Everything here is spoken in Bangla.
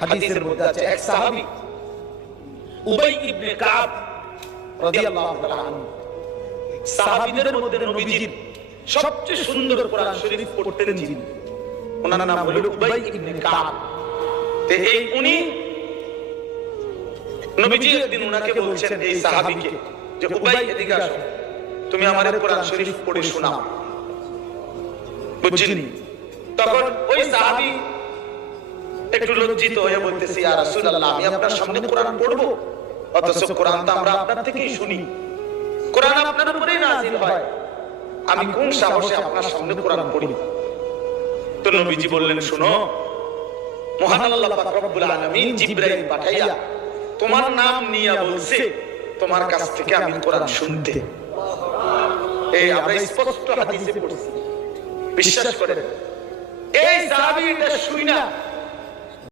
হাদিসের মধ্যে আছে এক সাহাবী উবাই ইবনে কাব রাদিয়াল্লাহু তাআলা আনহু, সাহাবীদের মধ্যে নবীজির সবচেয়ে সুন্দর কোরআন শরীফ পড়তেন যিনি, ওনার নাম হলো উবাই ইবনে কাব। তে এই উনি নবীজি একদিন ওনাকে বলছেন, এই সাহাবীকে, যে উবাই এদিকে আসো, তুমি আমাদের কোরআন শরীফ পড়ে শোনাও, বুঝছেন? তখন ওই সাহাবী একটু লজ্জিত হয়ে বলতেছে, ইয়া রাসূলুল্লাহ, আমি আপনার সামনে কোরআন পড়বো, অথচ কোরআন তো আমরা আপনার থেকেই শুনি, কোরআন আপনার উপরেই নাযিল হয়, আমি কোন সাহসে আপনার সামনে কোরআন পড়ি? তো নবীজি বললেন, শুনো, মহান আল্লাহ পাক রব্বুল আলামিন জিবরাইল পাঠাইয়া তোমার নাম নিয়ে বলছে তোমার কাছ থেকে আমি কোরআন শুনতে। এই আমরা স্পষ্ট হাদিসে পড়ছি, বিশ্বাস করেন। এই সাহাবী এটা শুইনা